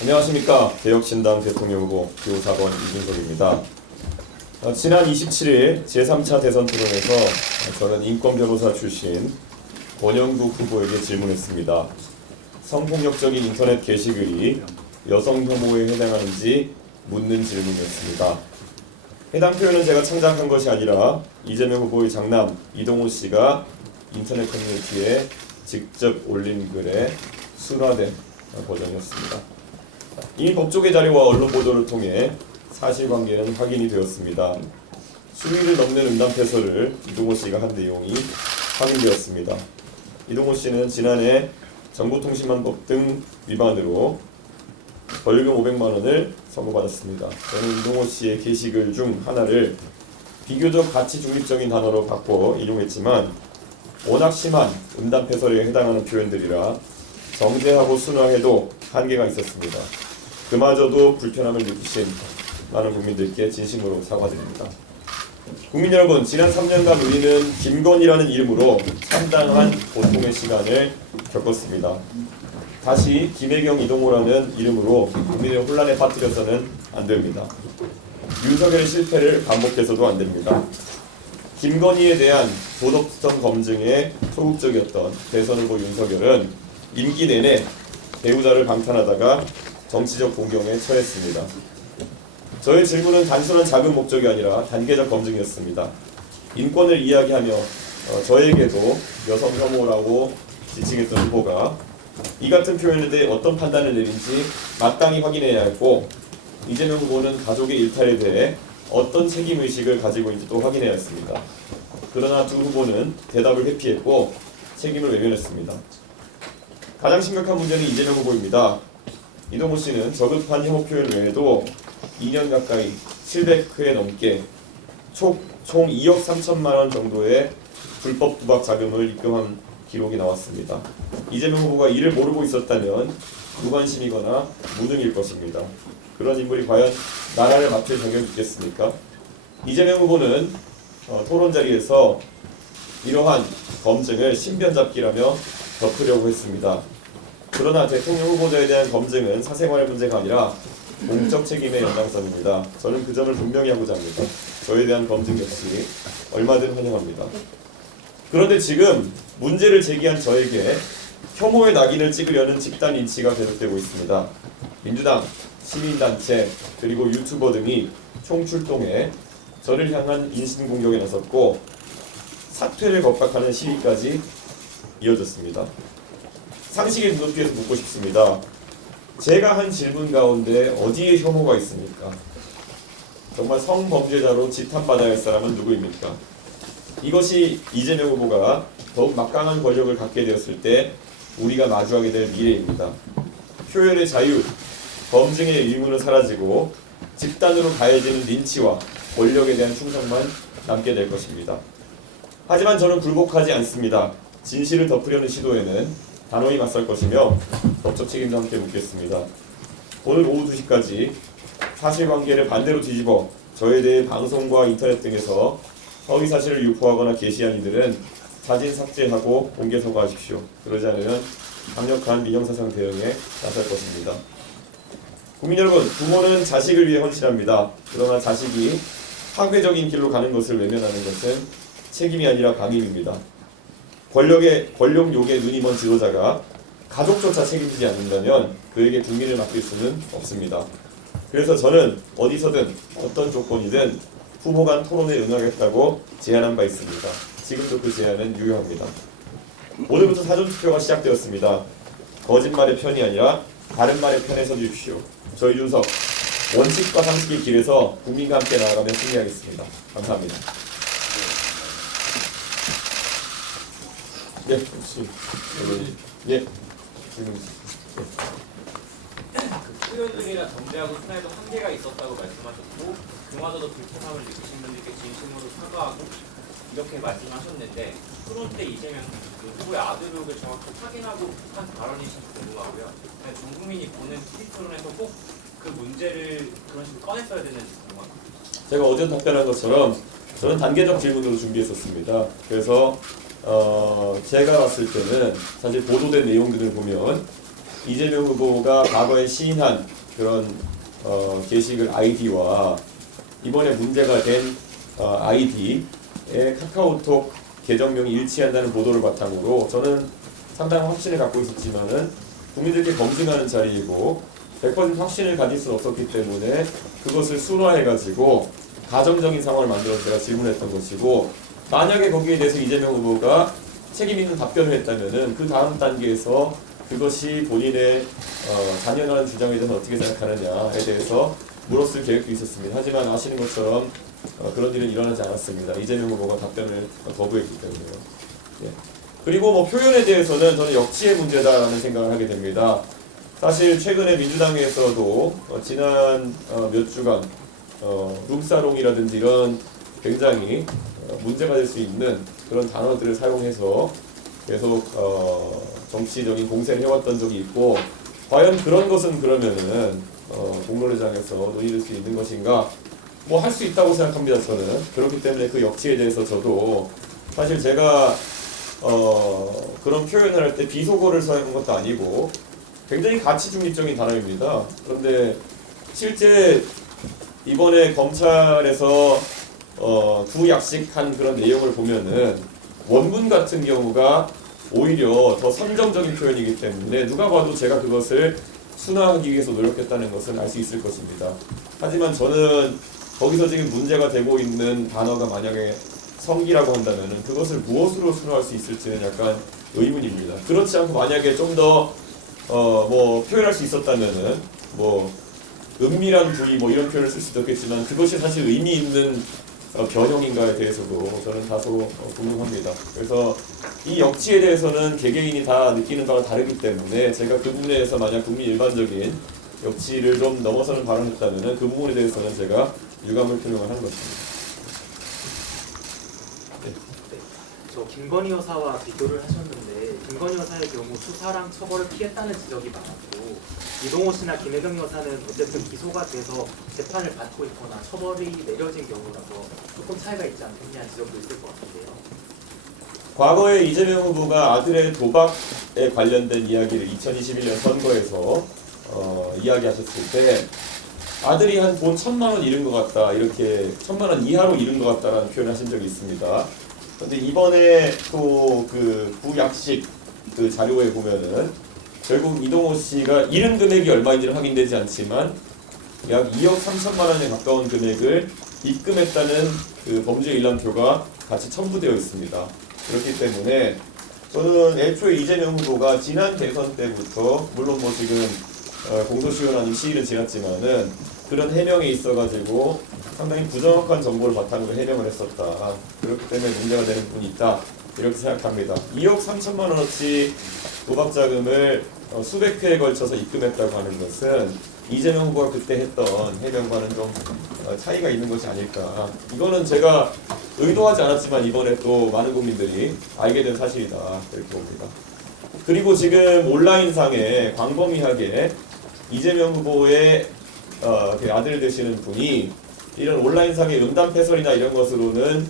안녕하십니까. 개혁신당 대통령 후보 기호 4번 이준석입니다. 지난 27일 제3차 대선 토론에서 저는 인권변호사 출신 권영국 후보에게 질문했습니다. 성폭력적인 인터넷 게시글이 여성 혐오에 해당하는지 묻는 질문이었습니다. 해당 표현은 제가 창작한 것이 아니라 이재명 후보의 장남 이동호 씨가 인터넷 커뮤니티에 직접 올린 글에 순화된 버전이었습니다. 이미 법조계 자료와 언론 보도를 통해 사실관계는 확인이 되었습니다. 수위를 넘는 음담패설을 이동호 씨가 한 내용이 확인되었습니다. 이동호 씨는 지난해 정보통신망법 등 위반으로 벌금 500만 원을 선고받았습니다. 저는 이동호 씨의 게시글 중 하나를 비교적 가치 중립적인 단어로 바꿔 인용했지만 워낙 심한 음담패설에 해당하는 표현들이라 정제하고 순화해도 한계가 있었습니다. 그마저도 불편함을 느끼신 많은 국민들께 진심으로 사과드립니다. 국민 여러분, 지난 3년간 우리는 김건희라는 이름으로 상당한 고통의 시간을 겪었습니다. 다시 김혜경, 이동호라는 이름으로 국민의 혼란에 빠뜨려서는 안 됩니다. 윤석열의 실패를 반복해서도 안 됩니다. 김건희에 대한 도덕성 검증에 소극적이었던 대선 후보 윤석열은 임기 내내 배우자를 방탄하다가 정치적 공경에 처했습니다. 저의 질문은 단순한 작은 목적이 아니라 단계적 검증이었습니다. 인권을 이야기하며 저에게도 여성 혐오라고 지칭했던 후보가 이 같은 표현에 대해 어떤 판단을 내린지 마땅히 확인해야 했고, 이재명 후보는 가족의 일탈에 대해 어떤 책임의식을 가지고 있는지도 확인해야 했습니다. 그러나 두 후보는 대답을 회피했고 책임을 외면했습니다. 가장 심각한 문제는 이재명 후보입니다. 이동호 씨는 저급한 혐오 표현 외에도 2년 가까이 700회 넘게 총 2억 3천만 원 정도의 불법 도박 자금을 입금한 기록이 나왔습니다. 이재명 후보가 이를 모르고 있었다면 무관심이거나 무능일 것입니다. 그런 인물이 과연 나라를 맡을 자격이 있겠습니까? 이재명 후보는 토론 자리에서 이러한 검증을 신변잡기라며 덮으려고 했습니다. 그러나 대통령 후보자에 대한 검증은 사생활 문제가 아니라 공적 책임의 연장선입니다. 저는 그 점을 분명히 하고자 합니다. 저에 대한 검증 역시 얼마든 환영합니다. 그런데 지금 문제를 제기한 저에게 혐오의 낙인을 찍으려는 집단 인치가 계속되고 있습니다. 민주당, 시민단체, 그리고 유튜버 등이 총출동해 저를 향한 인신공격에 나섰고 사퇴를 겁박하는 시위까지 이어졌습니다. 상식의 눈높이에서 묻고 싶습니다. 제가 한 질문 가운데 어디에 혐오가 있습니까? 정말 성범죄자로 지탄받아야 할 사람은 누구입니까? 이것이 이재명 후보가 더욱 막강한 권력을 갖게 되었을 때 우리가 마주하게 될 미래입니다. 표현의 자유, 검증의 의무는 사라지고 집단으로 가해지는 린치와 권력에 대한 충성만 남게 될 것입니다. 하지만 저는 굴복하지 않습니다. 진실을 덮으려는 시도에는 단호히 맞설 것이며 법적 책임도 함께 묻겠습니다. 오늘 오후 2시까지 사실관계를 반대로 뒤집어 저에 대해 방송과 인터넷 등에서 허위사실을 유포하거나 게시한 이들은 사진 삭제하고 공개 사과하십시오. 그러지 않으면 강력한 민형사상 대응에 나설 것입니다. 국민 여러분, 부모는 자식을 위해 헌신합니다. 그러나 자식이 파괴적인 길로 가는 것을 외면하는 것은 책임이 아니라 방임입니다. 권력 욕에 눈이 먼 지도자가 가족조차 책임지지 않는다면 그에게 국민을 맡길 수는 없습니다. 그래서 저는 어디서든 어떤 조건이든 후보 간 토론에 응하겠다고 제안한 바 있습니다. 지금도 그 제안은 유효합니다. 오늘부터 사전투표가 시작되었습니다. 거짓말의 편이 아니라 바른 말의 편에 서주십시오. 저 이준석, 원칙과 상식의 길에서 국민과 함께 나아가며 승리하겠습니다. 감사합니다. 네, 혹시 예, 질문 표현들이나 정제하고 순화에도 한계가 있었다고 말씀하셨고 그마저도 불편함을 느끼신 분들께 진심으로 사과하고 이렇게 말씀하셨는데 토론 때 이재명 후보의 아드록을 정확히 확인하고 한 발언이신지 궁금하고요. 전 국민이 보는 TV 토론에서 꼭 그 문제를 그런 식으로 꺼냈어야 되는지 궁금합니다. 제가 어제 답변한 것처럼 저는 단계적 질문으로 준비했었습니다. 그래서 제가 봤을 때는 사실 보도된 내용들을 보면 이재명 후보가 과거에 시인한 그런 게시글 아이디와 이번에 문제가 된 아이디의 카카오톡 계정명이 일치한다는 보도를 바탕으로 저는 상당한 확신을 갖고 있었지만은 국민들께 검증하는 자리이고 100% 확신을 가질 수는 없었기 때문에 그것을 순화해가지고 가정적인 상황을 만들어서 제가 질문했던 것이고, 만약에 거기에 대해서 이재명 후보가 책임 있는 답변을 했다면은 그 다음 단계에서 그것이 본인의 잔연한 주장에 대해서 어떻게 생각하느냐에 대해서 물었을 계획도 있었습니다. 하지만 아시는 것처럼 그런 일은 일어나지 않았습니다. 이재명 후보가 답변을 거부했기 때문에요. 예. 그리고 뭐 표현에 대해서는 저는 역치의 문제다라는 생각을 하게 됩니다. 사실 최근에 민주당에서도 지난 몇 주간 룸사롱이라든지 이런 굉장히 문제가 될 수 있는 그런 단어들을 사용해서 계속 정치적인 공세를 해왔던 적이 있고, 과연 그런 것은 그러면은 공론회장에서 논의될 수 있는 것인가, 뭐 할 수 있다고 생각합니다. 저는 그렇기 때문에 그 역치에 대해서 저도 사실 제가 그런 표현을 할 때 비속어를 사용한 것도 아니고 굉장히 가치 중립적인 단어입니다. 그런데 실제 이번에 검찰에서 구약식한 그런 내용을 보면은 원문 같은 경우가 오히려 더 선정적인 표현이기 때문에 누가 봐도 제가 그것을 순화하기 위해서 노력했다는 것은 알 수 있을 것입니다. 하지만 저는 거기서 지금 문제가 되고 있는 단어가 만약에 성기라고 한다면은 그것을 무엇으로 순화할 수 있을지는 약간 의문입니다. 그렇지 않고 만약에 좀 더 뭐 표현할 수 있었다면은 뭐 은밀한 부위 뭐 이런 표현을 쓸 수도 있겠지만 그것이 사실 의미 있는 변형인가에 대해서도 저는 다소 궁금합니다. 그래서 이 역치에 대해서는 개개인이 다 느끼는 바가 다르기 때문에 제가 그 부분에 대해서 만약 국민 일반적인 역치를 좀 넘어서는 발언을 했다면 그 부분에 대해서는 제가 유감을 표명을 한 것입니다. 저 김건희 여사와 비교를 하셨는데 김건희 여사의 경우 수사랑 처벌을 피했다는 지적이 많았고 이동호 씨나 김혜경 여사는 어쨌든 기소가 돼서 재판을 받고 있거나 처벌이 내려진 경우라서 조금 차이가 있지 않겠냐는 지적도 있을 것 같은데요. 과거에 이재명 후보가 아들의 도박에 관련된 이야기를 2021년 선거에서 이야기하셨을 때 아들이 한 돈 1,000만 원 잃은 것 같다, 이렇게 1,000만 원 이하로 잃은 것 같다라는 표현을 하신 적이 있습니다. 그런데 이번에 또 그 구약식 그 자료에 보면은 결국 이동호 씨가 잃은 금액이 얼마인지는 확인되지 않지만 약 2억 3천만 원에 가까운 금액을 입금했다는 그 범죄 일람표가 같이 첨부되어 있습니다. 그렇기 때문에 저는 애초에 이재명 후보가 지난 대선 때부터 물론 뭐 지금 공소시효는 아닌 시일은 지났지만은 그런 해명에 있어가지고 상당히 부정확한 정보를 바탕으로 해명을 했었다. 그렇기 때문에 문제가 되는 부분이 있다, 이렇게 생각합니다. 2억 3천만 원어치 도박 자금을 수백 회에 걸쳐서 입금했다고 하는 것은 이재명 후보가 그때 했던 해명과는 좀 차이가 있는 것이 아닐까. 이거는 제가 의도하지 않았지만 이번에 또 많은 국민들이 알게 된 사실이다, 이렇게 봅니다. 그리고 지금 온라인상에 광범위하게 이재명 후보의 그 아들 되시는 분이 이런 온라인상의 음담패설이나 이런 것으로는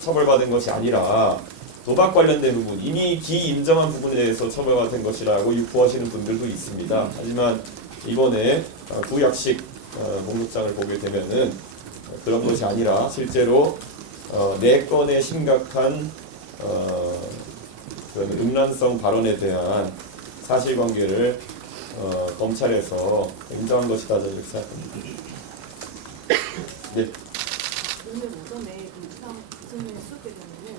처벌받은 것이 아니라 도박 관련된 부분, 이미 기인정한 부분에 대해서 처벌받은 것이라고 유포하시는 분들도 있습니다. 하지만 이번에 구약식 목록장을 보게 되면은 그런 것이 아니라 실제로 4건의 심각한 그런 음란성 발언에 대한 사실관계를 검찰에서 인정한 것이다, 저는 생각합니다. 네. 오늘 오전에 민주당 교수님 수업에 보면은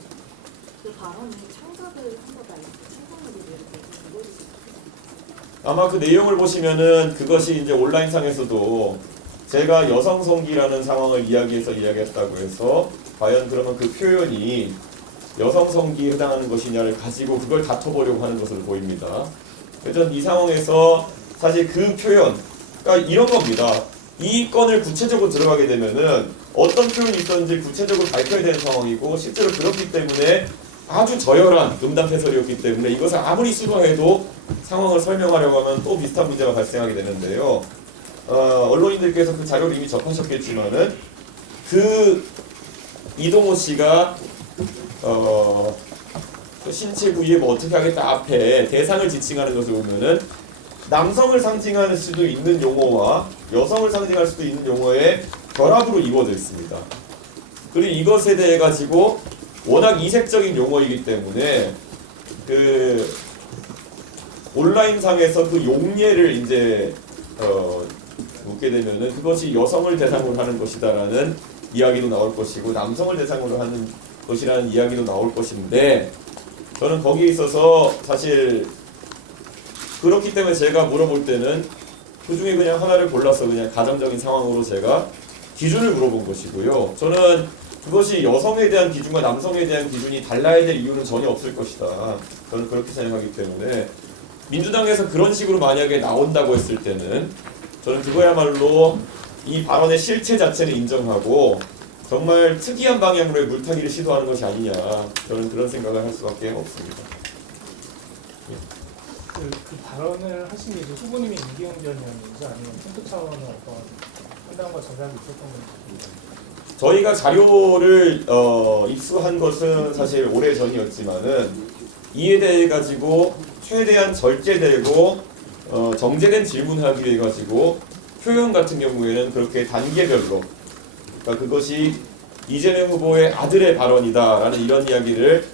그 발언이 창작을 한 거다, 창작물이 이렇게 이루어질 수 있습니다. 아마 그 내용을 보시면은 그것이 이제 온라인상에서도 제가 여성 성기라는 상황을 이야기해서 이야기했다고 해서 과연 그러면 그 표현이 여성 성기에 해당하는 것이냐를 가지고 그걸 다퉈보려고 하는 것으로 보입니다. 그래서 이 상황에서 사실 그 표현, 그러니까 이런 겁니다. 이 건을 구체적으로 들어가게 되면은 어떤 표현이 있었는지 구체적으로 밝혀야 되는 상황이고, 실제로 그렇기 때문에 아주 저열한 음담패설이었기 때문에 이것을 아무리 수도해도 상황을 설명하려고 하면 또 비슷한 문제가 발생하게 되는데요. 언론인들께서 그 자료를 이미 접하셨겠지만은 그 이동호 씨가 그 신체 부위에 뭐 어떻게 하겠다 앞에 대상을 지칭하는 것을 보면은 남성을 상징할 수도 있는 용어와 여성을 상징할 수도 있는 용어의 결합으로 이루어져 있습니다. 그리고 이것에 대해 가지고 워낙 이색적인 용어이기 때문에 그 온라인상에서 그 용례를 이제 묻게 되면은 그것이 여성을 대상으로 하는 것이다라는 이야기도 나올 것이고 남성을 대상으로 하는 것이라는 이야기도 나올 것인데 저는 거기에 있어서 사실 그렇기 때문에 제가 물어볼 때는 그 중에 그냥 하나를 골라서 그냥 가정적인 상황으로 제가 기준을 물어본 것이고요. 저는 그것이 여성에 대한 기준과 남성에 대한 기준이 달라야 될 이유는 전혀 없을 것이다. 저는 그렇게 생각하기 때문에 민주당에서 그런 식으로 만약에 나온다고 했을 때는 저는 그거야말로 이 발언의 실체 자체를 인정하고 정말 특이한 방향으로의 물타기를 시도하는 것이 아니냐 저는 그런 생각을 할 수밖에 없습니다. 그 발언을 하신 게 이제 후보님이 임기영 전 의원인지 아니면 캠프 차원의 어떤 판단과 전략이 있었던 건지. 저희가 자료를 입수한 것은 사실 오래 전이었지만은 이에 대해 가지고 최대한 절제되고 정제된 질문을 하기 위해 가지고 표현 같은 경우에는 그렇게 단계별로 그러니까 그것이 이재명 후보의 아들의 발언이다라는 이런 이야기를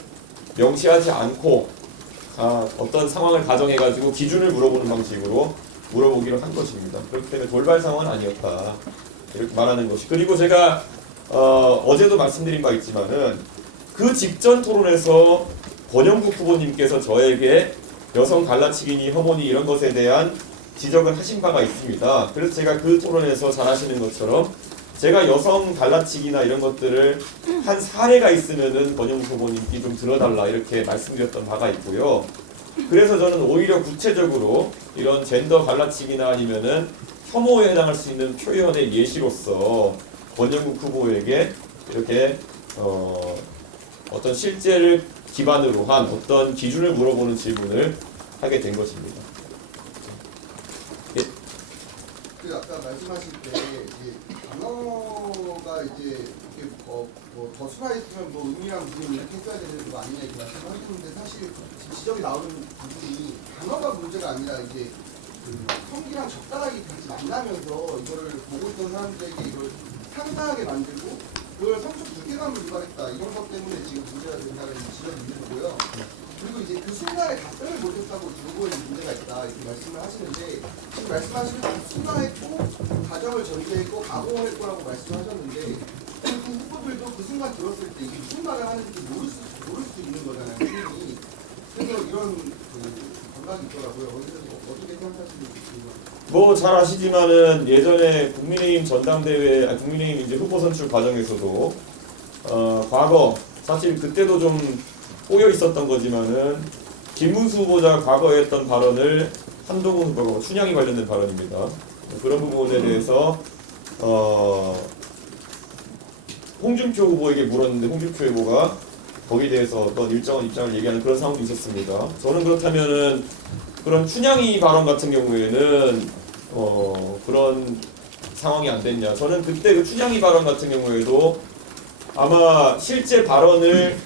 명시하지 않고 어떤 상황을 가정해 가지고 기준을 물어보는 방식으로 물어보기로 한 것입니다. 그렇기 때문에 돌발 상황은 아니었다 이렇게 말하는 것이. 그리고 제가 어제도 말씀드린 바 있지만은 그 직전 토론에서 권영국 후보님께서 저에게 여성 갈라치기니 혐오니 이런 것에 대한 지적을 하신 바가 있습니다. 그래서 제가 그 토론에서 잘 아시는 것처럼 제가 여성 갈라치기나 이런 것들을 한 사례가 있으면은 권영국 후보님께 좀 들어달라 이렇게 말씀드렸던 바가 있고요. 그래서 저는 오히려 구체적으로 이런 젠더 갈라치기나 아니면은 혐오에 해당할 수 있는 표현의 예시로서 권영국 후보에게 이렇게 어떤 실제를 기반으로 한 어떤 기준을 물어보는 질문을 하게 된 것입니다. 예? 그 아까 말씀하실 때 이제 단어가 이제 더 순화했으면 뭐 의미랑 무슨 이렇게 써야 되는 거 아니냐 이렇게 말씀을 하시는데 사실 지금 지적이 나오는 부분이 단어가 문제가 아니라 이제 그 성기랑 적당하게 같이 만나면서 이거를 보고 있던 사람들에게 이걸 상상하게 만들고 그걸 성적 불쾌감을 유발했다 이런 것 때문에 지금 문제가 된다는 지적이 있는 거고요. 그리고 이제 그 순간에 답변을 못했다고 그거에 문제가 있다 이렇게 말씀을 하시는데 지금 말씀하시는 건 순화했고 가정을 전제했고 가공을 했고라고 말씀하셨는데 그 후보들도 그 순간 들었을 때 이게 무슨 말을 하는지 모를 수 있는 거잖아요. 본인이. 그래서 이런 감각이 있더라고요. 어떻게 생각하시는지 뭐 잘 아시지만은 예전에 국민의힘 전당대회, 국민의힘 이제 후보 선출 과정에서도 과거 사실 그때도 좀 꼬여 있었던 거지만은 김문수 후보자가 과거에 했던 발언을 한동훈 후보가 춘향이 관련된 발언입니다. 그런 부분에 대해서 홍준표 후보에게 물었는데 홍준표 후보가 거기에 대해서 어떤 일정한 입장을 얘기하는 그런 상황도 있었습니다. 저는 그렇다면은 그런 춘향이 발언 같은 경우에는 그런 상황이 안 됐냐. 저는 그때 그 춘향이 발언 같은 경우에도 아마 실제 발언을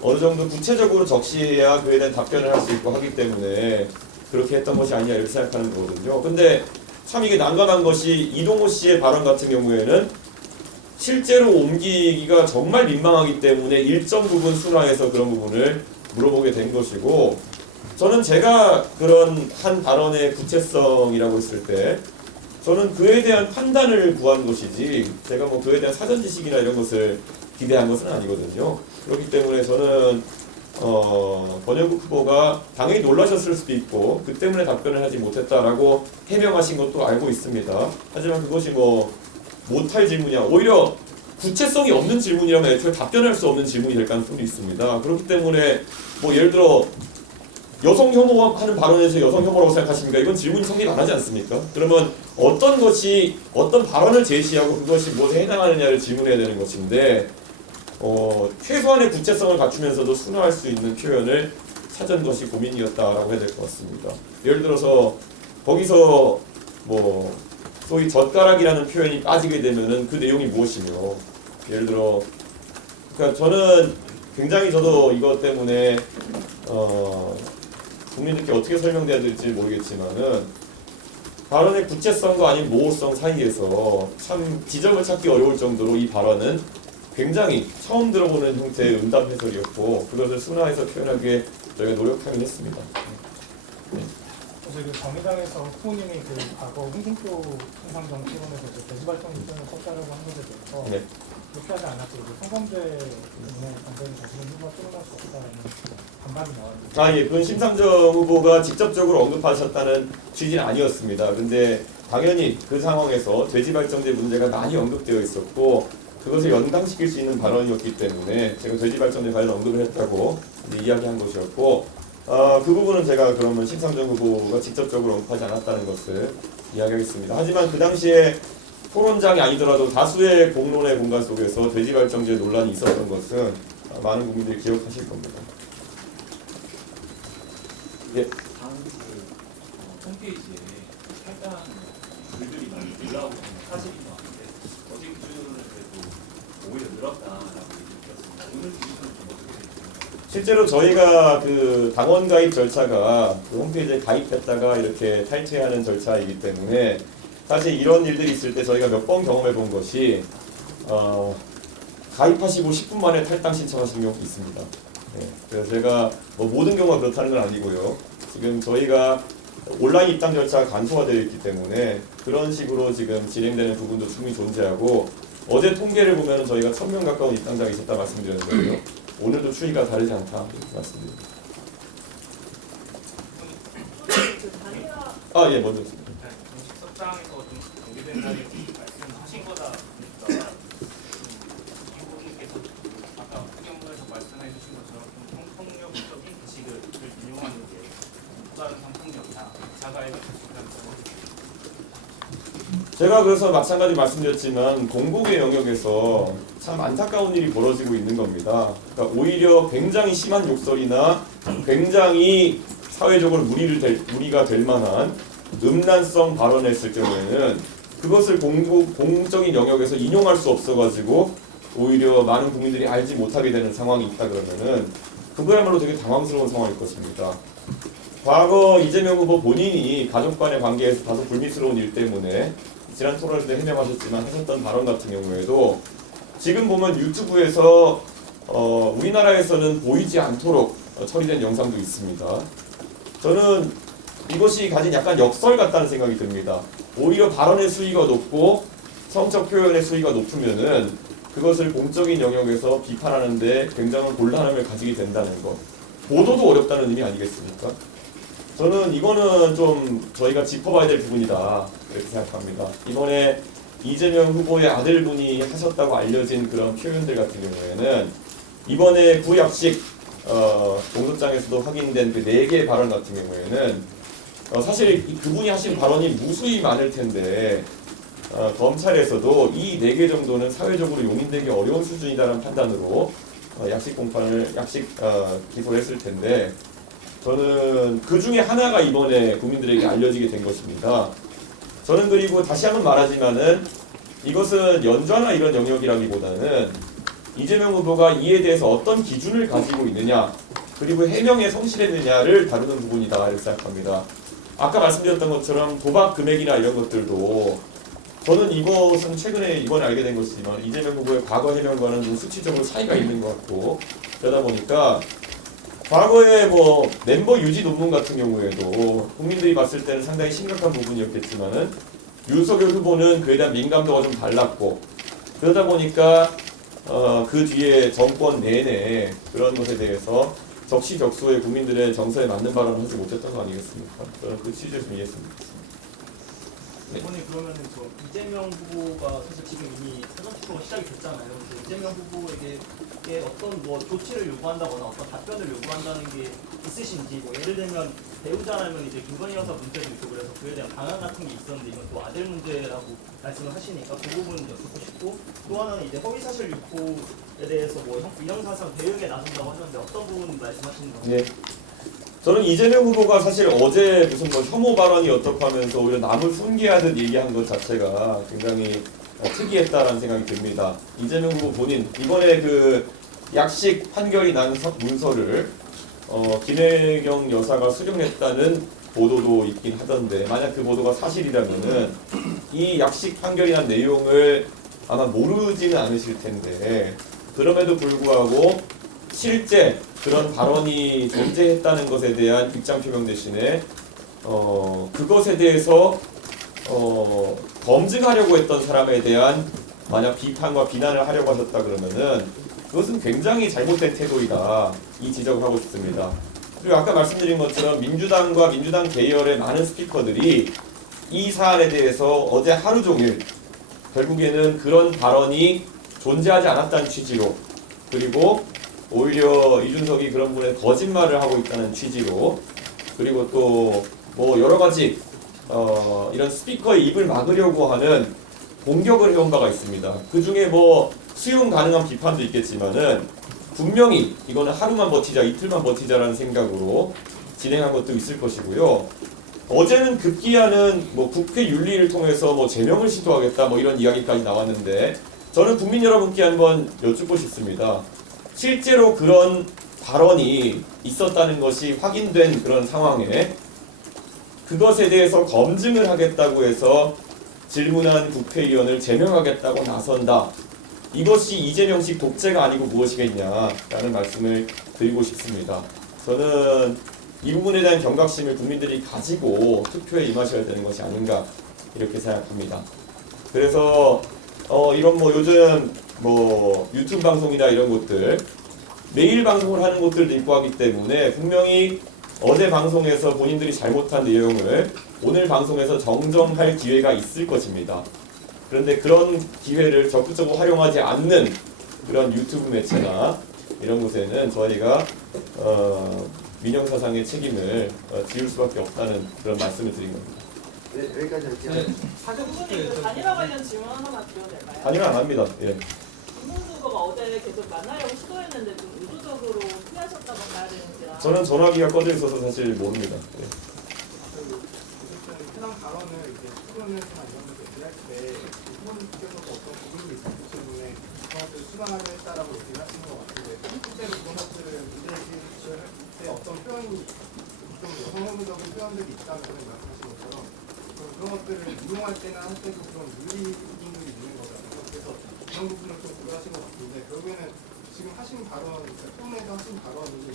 어느 정도 구체적으로 적시해야 그에 대한 답변을 할 수 있고 하기 때문에 그렇게 했던 것이 아니냐 이렇게 생각하는 거거든요. 근데 참 이게 난감한 것이 이동호 씨의 발언 같은 경우에는 실제로 옮기기가 정말 민망하기 때문에 일정 부분 순화해서 그런 부분을 물어보게 된 것이고 저는 제가 그런 한 발언의 구체성이라고 했을 때 저는 그에 대한 판단을 구한 것이지 제가 뭐 그에 대한 사전 지식이나 이런 것을 기대한 것은 아니거든요. 그렇기 때문에 저는 권영국 후보가 당연히 놀라셨을 수도 있고 그 때문에 답변을 하지 못했다라고 해명하신 것도 알고 있습니다. 하지만 그것이 뭐 못할 질문이야. 오히려 구체성이 없는 질문이라면 애초에 답변할 수 없는 질문이 될 가능성도 있습니다. 그렇기 때문에 뭐 예를 들어 여성 혐오하는 발언에서 여성 혐오라고 생각하십니까? 이건 질문이 성립 안 하지 않습니까? 그러면 어떤 발언을 제시하고 그것이 무엇에 해당하느냐를 질문해야 되는 것인데 최소한의 구체성을 갖추면서도 순화할 수 있는 표현을 찾은 것이 고민이었다라고 해야 될 것 같습니다. 예를 들어서 거기서 뭐 소위 젓가락이라는 표현이 빠지게 되면은 그 내용이 무엇이며 예를 들어 그러니까 저는 굉장히 저도 이것 때문에 국민들께 어떻게 설명돼야 될지 모르겠지만은 발언의 구체성과 아닌 모호성 사이에서 참 지점을 찾기 어려울 정도로 이 발언은 굉장히 처음 들어보는 형태의 응답 해설이었고 그것을 순화해서 표현하기에 저희가 노력하긴 했습니다. 네. 그래서 그 정의당에서 후보님이 그 과거 홍준표 통상정 토론에서 돼지발전 표현을 섞자라고 한 것에 대해서 네. 그렇게 하지 않았고 성범죄 때문에 당연히 자신은 후보가 토론할 수 없다는 반발이 나왔는데 아, 예. 그건 심상정 후보가 직접적으로 언급하셨다는 취지는 아니었습니다. 근데 당연히 그 상황에서 돼지발전제 문제가 많이 언급되어 있었고 그것을 연상시킬 수 있는 발언이었기 때문에 제가 돼지발전제 관련 언급을 했다고 이제 이야기한 것이었고 그 부분은 제가 그러면 심상정 후보가 직접적으로 언급하지 않았다는 것을 이야기하겠습니다. 하지만 그 당시에 토론장이 아니더라도 다수의 공론의 공간 속에서 돼지발전제 논란이 있었던 것은 많은 국민들이 기억하실 겁니다. 예. 홈페이지에 탈당 글들이 많이 올라오고 있는 사실인 것 같은데 어제 기준으로는 그래도 오히려 늘었다라고 느꼈습니다. 오늘 기준은 좀 어떻게 되나요? 실제로 저희가 그 당원 가입 절차가 그 홈페이지에 가입했다가 이렇게 탈퇴하는 절차이기 때문에 사실 이런 일들이 있을 때 저희가 몇 번 경험해 본 것이 가입하시고 10분 만에 탈당 신청하시는 경우도 있습니다. 네, 그래서 제가 뭐 모든 경우가 그렇다는 건 아니고요. 지금 저희가 온라인 입당 절차가 간소화되어 있기 때문에 그런 식으로 지금 진행되는 부분도 충분히 존재하고 어제 통계를 보면 저희가 1000명 가까운 입당자가 있었다 말씀드렸는데요. 오늘도 추이가 다르지 않다 말씀드립니다. 그 단일화 아, 예, 먼저. 정식 석장에서 좀 공개된 자리에 말씀하신 거다 보니까 이 부분께서 아까 후경에서 말씀해 주신 것처럼 좀 성폭력적인 게시글을 인용하는 게 또 다른 성폭력이나 자가의 제가 그래서 마찬가지 말씀드렸지만 공공의 영역에서 참 안타까운 일이 벌어지고 있는 겁니다. 그러니까 오히려 굉장히 심한 욕설이나 굉장히 사회적으로 무리가 될 만한 음란성 발언을 했을 경우에는 그것을 공적인 영역에서 인용할 수 없어가지고 오히려 많은 국민들이 알지 못하게 되는 상황이 있다 그러면은 그거야말로 되게 당황스러운 상황일 것입니다. 과거 이재명 후보 본인이 가족 간의 관계에서 다소 불미스러운 일 때문에 지난 토론회 때 해명하셨지만 하셨던 발언 같은 경우에도 지금 보면 유튜브에서 우리나라에서는 보이지 않도록 처리된 영상도 있습니다. 저는 이것이 가진 약간 역설 같다는 생각이 듭니다. 오히려 발언의 수위가 높고 성적 표현의 수위가 높으면은 그것을 공적인 영역에서 비판하는데 굉장한 곤란함을 가지게 된다는 것. 보도도 어렵다는 의미 아니겠습니까? 저는 이거는 좀 저희가 짚어봐야 될 부분이다 이렇게 생각합니다. 이번에 이재명 후보의 아들분이 하셨다고 알려진 그런 표현들 같은 경우에는 이번에 구약식 공소장에서도 확인된 그 4개의 발언 같은 경우에는 사실 그분이 하신 발언이 무수히 많을 텐데 검찰에서도 이 4개 정도는 사회적으로 용인되기 어려운 수준이다라는 판단으로 약식 기소를 했을 텐데 저는 그 중에 하나가 이번에 국민들에게 알려지게 된 것입니다. 저는 그리고 다시 한번 말하지만은 이것은 연좌나 이런 영역이라기보다는 이재명 후보가 이에 대해서 어떤 기준을 가지고 있느냐 그리고 해명에 성실했느냐를 다루는 부분이다 이렇게 생각합니다. 아까 말씀드렸던 것처럼 도박 금액이나 이런 것들도 저는 이것은 최근에 이번에 알게 된 것이지만 이재명 후보의 과거 해명과는 좀 수치적으로 차이가 있는 것 같고 그러다 보니까 과거에 뭐 멤버 유지 논문 같은 경우에도 국민들이 봤을 때는 상당히 심각한 부분이었겠지만은 윤석열 후보는 그에 대한 민감도가 좀 달랐고 그러다 보니까 그 뒤에 정권 내내 그런 것에 대해서 적시적소의 국민들의 정서에 맞는 발언을 하지 못했던 거 아니겠습니까? 저는 그 취지를 좀 이해했으면 좋겠습니다. 네. 이번에 그러면은 저 이재명 후보가 사실 지금 이미 사전 투표가 시작이 됐잖아요. 그래서 이재명 후보에게 어떤 뭐 조치를 요구한다거나 어떤 답변을 요구한다는 게 있으신지 뭐 예를 들면 배우자라면 이제 김건희 여사 문제도 있고 그래서 그에 대한 방안 같은 게 있었는데 이건 또 아들 문제라고 말씀을 하시니까 그 부분 여쭙고 싶고 또 하나는 이제 허위사실 유포에 대해서 뭐 위헌사상 대응에 나선다고 하는데 어떤 부분 말씀하시는 건가요? 네. 저는 이재명 후보가 사실 어제 무슨 뭐 혐오 발언이 어떻고 하면서 오히려 남을 훈계하듯 얘기한 것 자체가 굉장히 특이했다라는 생각이 듭니다. 이재명 후보 본인 이번에 그 약식 판결이 난 문서를 김혜경 여사가 수령했다는 보도도 있긴 하던데, 만약 그 보도가 사실이라면은 이 약식 판결이 난 내용을 아마 모르지는 않으실 텐데, 그럼에도 불구하고 실제 그런 발언이 존재했다는 것에 대한 입장 표명 대신에 그것에 대해서 검증하려고 했던 사람에 대한 만약 비판과 비난을 하려고 하셨다 그러면은 그것은 굉장히 잘못된 태도이다, 이 지적을 하고 싶습니다. 그리고 아까 말씀드린 것처럼 민주당과 민주당 계열의 많은 스피커들이 이 사안에 대해서 어제 하루 종일 결국에는 그런 발언이 존재하지 않았다는 취지로, 그리고 오히려 이준석이 그런 분에 거짓말을 하고 있다는 취지로, 그리고 또 뭐 여러 가지 이런 스피커의 입을 막으려고 하는 공격을 해온 바가 있습니다. 그 중에 뭐 수용 가능한 비판도 있겠지만은 분명히 이거는 하루만 버티자, 이틀만 버티자라는 생각으로 진행한 것도 있을 것이고요. 어제는 급기야는 뭐 국회 윤리를 통해서 뭐 제명을 시도하겠다 뭐 이런 이야기까지 나왔는데, 저는 국민 여러분께 한번 여쭙고 싶습니다. 실제로 그런 발언이 있었다는 것이 확인된 그런 상황에 그것에 대해서 검증을 하겠다고 해서 질문한 국회의원을 제명하겠다고 나선다. 이것이 이재명식 독재가 아니고 무엇이겠냐라는 말씀을 드리고 싶습니다. 저는 이 부분에 대한 경각심을 국민들이 가지고 투표에 임하셔야 되는 것이 아닌가 이렇게 생각합니다. 그래서 이런 뭐 요즘 뭐 유튜브 방송이나 이런 것들 매일 방송을 하는 곳들도 있고 하기 때문에 분명히 어제 방송에서 본인들이 잘못한 내용을 오늘 방송에서 정정할 기회가 있을 것입니다. 그런데 그런 기회를 적극적으로 활용하지 않는 그런 유튜브 매체나 이런 곳에는 저희가 민형사상의 책임을 지울 수밖에 없다는 그런 말씀을 드린 겁니다. 네, 여기까지 할게요. 그 단일화 관련 질문 하나만 드려도 될까요? 아니면 안 합니다. 예. 김문수 후보가 어제 계속 만나려고 시도했는데 좀 의도적으로 피하셨다고 봐야 되는지라. 저는 전화기가 꺼져 있어서 사실 모릅니다. 예. 해당 발언을 이제 수론에서나 이런 데서 얘기할 때 후보님께서도 어떤 부분이 있었기 때문에 그것을 수반하려 했다라고 얘기를 하시는 것 같은데, 실제로 그런 것들을 문제제기를 할 때 어떤 표현이 좀 여성혐오적인 표현들이 있다는 말씀하신 것처럼 그런 것들을 이용할 때나 할 때도 그런 윤리 부분들이 있는 거잖아요. 그래서 그런 부분을 좀 고려하신 것 같은데, 결국에는 지금 하신 발언, 토론에서 하신 발언이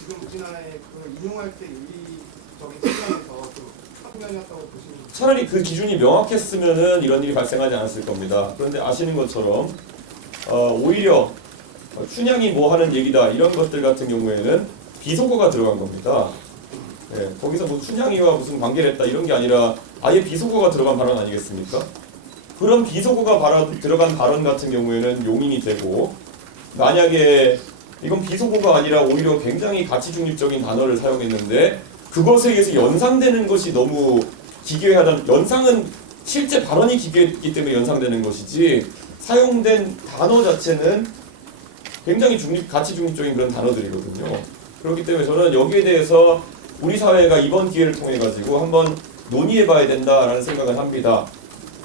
지금 우리나라에 그걸 이용할 때 윤리적인 측면에서 좀 측면이었다고 보시는 거죠? 차라리 그 기준이 명확했으면은 이런 일이 발생하지 않았을 겁니다. 그런데 아시는 것처럼 오히려 춘향이 뭐 하는 얘기다 이런 것들 같은 경우에는 비속어가 들어간 겁니다. 예, 거기서 뭐 춘향이와 무슨 관계를 했다 이런 게 아니라 아예 비속어가 들어간 발언 아니겠습니까? 그런 비속어가 들어간 발언 같은 경우에는 용인이 되고, 만약에 이건 비속어가 아니라 오히려 굉장히 가치 중립적인 단어를 사용했는데 그것에 의해서 연상되는 것이 너무 기괴하다는, 연상은 실제 발언이 기괴했기 때문에 연상되는 것이지 사용된 단어 자체는 굉장히 가치 중립적인 그런 단어들이거든요. 그렇기 때문에 저는 여기에 대해서 우리 사회가 이번 기회를 통해 가지고 한번 논의해봐야 된다라는 생각을 합니다.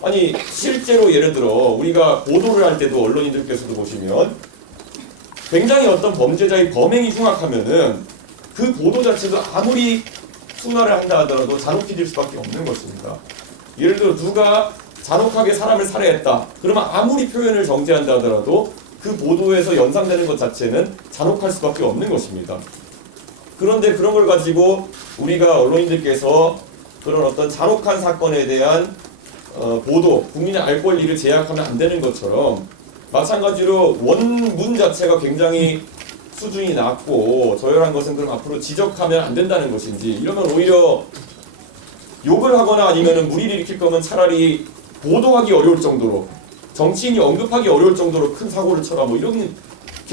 아니 실제로 예를 들어 우리가 보도를 할 때도 언론인들께서도 보시면 굉장히 어떤 범죄자의 범행이 흉악하면은 그 보도 자체도 아무리 순화를 한다 하더라도 잔혹히 될 수밖에 없는 것입니다. 예를 들어 누가 잔혹하게 사람을 살해했다. 그러면 아무리 표현을 정제한다 하더라도 그 보도에서 연상되는 것 자체는 잔혹할 수밖에 없는 것입니다. 그런데 그런 걸 가지고 우리가 언론인들께서 그런 어떤 잔혹한 사건에 대한 보도, 국민의 알 권리를 제약하면 안 되는 것처럼 마찬가지로 원문 자체가 굉장히 수준이 낮고 저열한 것은 그럼 앞으로 지적하면 안 된다는 것인지, 이러면 오히려 욕을 하거나 아니면 무리를 일으킬 거면 차라리 보도하기 어려울 정도로, 정치인이 언급하기 어려울 정도로 큰 사고를 쳐라 뭐 이렇게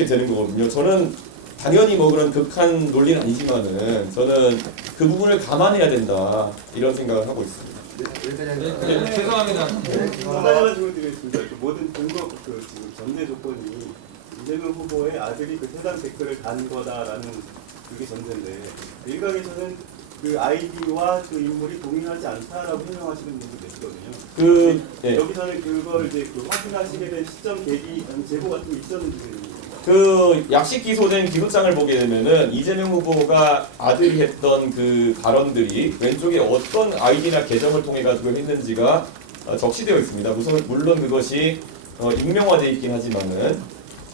되는 거거든요. 저는 당연히 뭐 그런 극한 논리는 아니지만은 저는 그 부분을 감안해야 된다 이런 생각을 하고 있습니다. 네, 죄송합니다. 한 가지만 질문드리겠습니다. 그 모든 근거, 지금 전제 조건이 이재명 후보의 아들이 그 세상 댓글을 단 거다라는 그게 전제인데, 일각에서는 그 아이디와 그 인물이 동일하지 않다라고 설명하시는 분도 계시거든요. 네. 여기서는 그걸 이제 그 확인하시게 된 시점, 계기, 제보 같은 게 있었는지. 그 약식 기소된 기소장을 보게 되면은 이재명 후보가 아들이 했던 그 발언들이 왼쪽에 어떤 아이디나 계정을 통해 가지고 했는지가 적시되어 있습니다. 물론 그것이 익명화되어 있긴 하지만은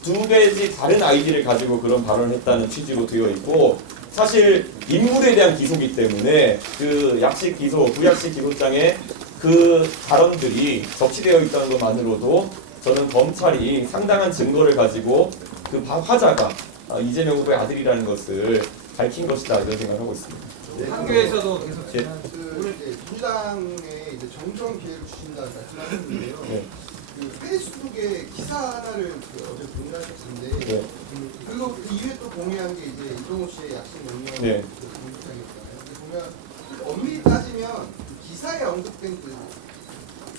두 개지 다른 아이디를 가지고 그런 발언을 했다는 취지로 되어 있고, 사실 인물에 대한 기소기 때문에 그 약식 기소, 부약식 기소장에 그 발언들이 적시되어 있다는 것만으로도 저는 검찰이 상당한 증거를 가지고 그 화자가 이재명 후보의 아들이라는 것을 밝힌 것이다, 이런 생각을 하고 있습니다. 한교에서도 계속 예. 그 이제 민주당에 이제 정정 기회를 주신다는 말씀하셨는데요. 네. 그 페이스북에 기사 하나를 어제 공유하셨는데 네. 그리고 그 이후에 또 공유한 게 이제 이동호 씨의 약식 명령 네. 공유장이었잖아요. 근데 보면 엄밀히 따지면 그 기사에 언급된 그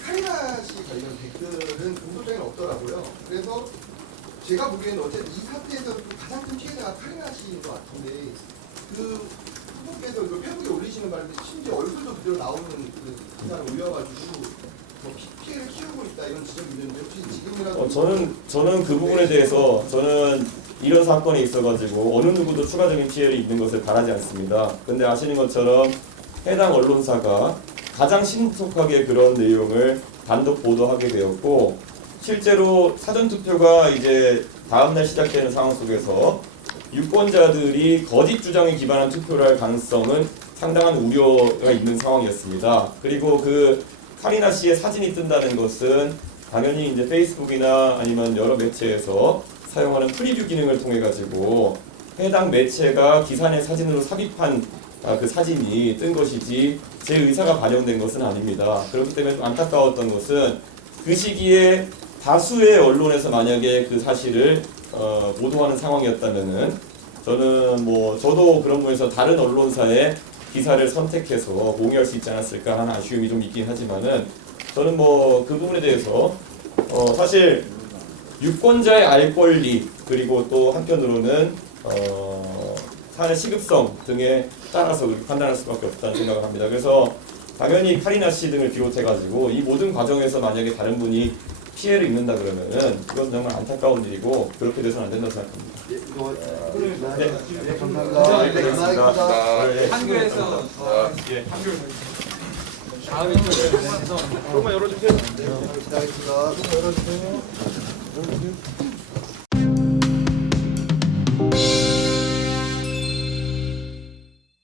카리나 씨 관련 댓글은 공소장에 없더라고요. 그래서 제가 보기에는 어쨌든 이 사태에서 가장 큰 피해자가 카리나 씨인 것 같은데, 그 후보께서 이거 페북에 올리시는 바람에 심지어 얼굴도 그대로 나오는 그 기사를 올려가지고 뭐 피해를 키우고 있다 이런 지적이 있는데, 혹시 지금이라도 저는 그 부분에 대해서 저는 이런 사건이 있어가지고 어느 누구도 추가적인 피해를 입는 것을 바라지 않습니다. 근데 아시는 것처럼 해당 언론사가 가장 신속하게 그런 내용을 단독 보도하게 되었고, 실제로 사전투표가 이제 다음날 시작되는 상황 속에서 유권자들이 거짓 주장에 기반한 투표를 할 가능성은 상당한 우려가 있는 상황이었습니다. 그리고 그 카리나 씨의 사진이 뜬다는 것은 당연히 이제 페이스북이나 아니면 여러 매체에서 사용하는 프리뷰 기능을 통해 가지고 해당 매체가 기사 내 사진으로 삽입한 그 사진이 뜬 것이지 제 의사가 반영된 것은 아닙니다. 그렇기 때문에 좀 안타까웠던 것은 그 시기에 다수의 언론에서 만약에 그 사실을 보도하는 상황이었다면은 저는 뭐 저도 그런 부분에서 다른 언론사의 기사를 선택해서 공유할 수 있지 않았을까 하는 아쉬움이 좀 있긴 하지만은, 저는 뭐 그 부분에 대해서 사실 유권자의 알 권리, 그리고 또 한편으로는 사안의 시급성 등에 따라서 그렇게 판단할 수밖에 없다는 생각을 합니다. 그래서 당연히 카리나 씨 등을 비롯해가지고 이 모든 과정에서 만약에 다른 분이 피해를 입는다 그러면은 그건 정말 안타까운 일이고 그렇게 돼서는 안 된다고 생각합니다. 네, 감사합니다. 네. 한교에서 다음에 또 조금만 열어주세요. 네, 시작하겠습니다. 열어주세요.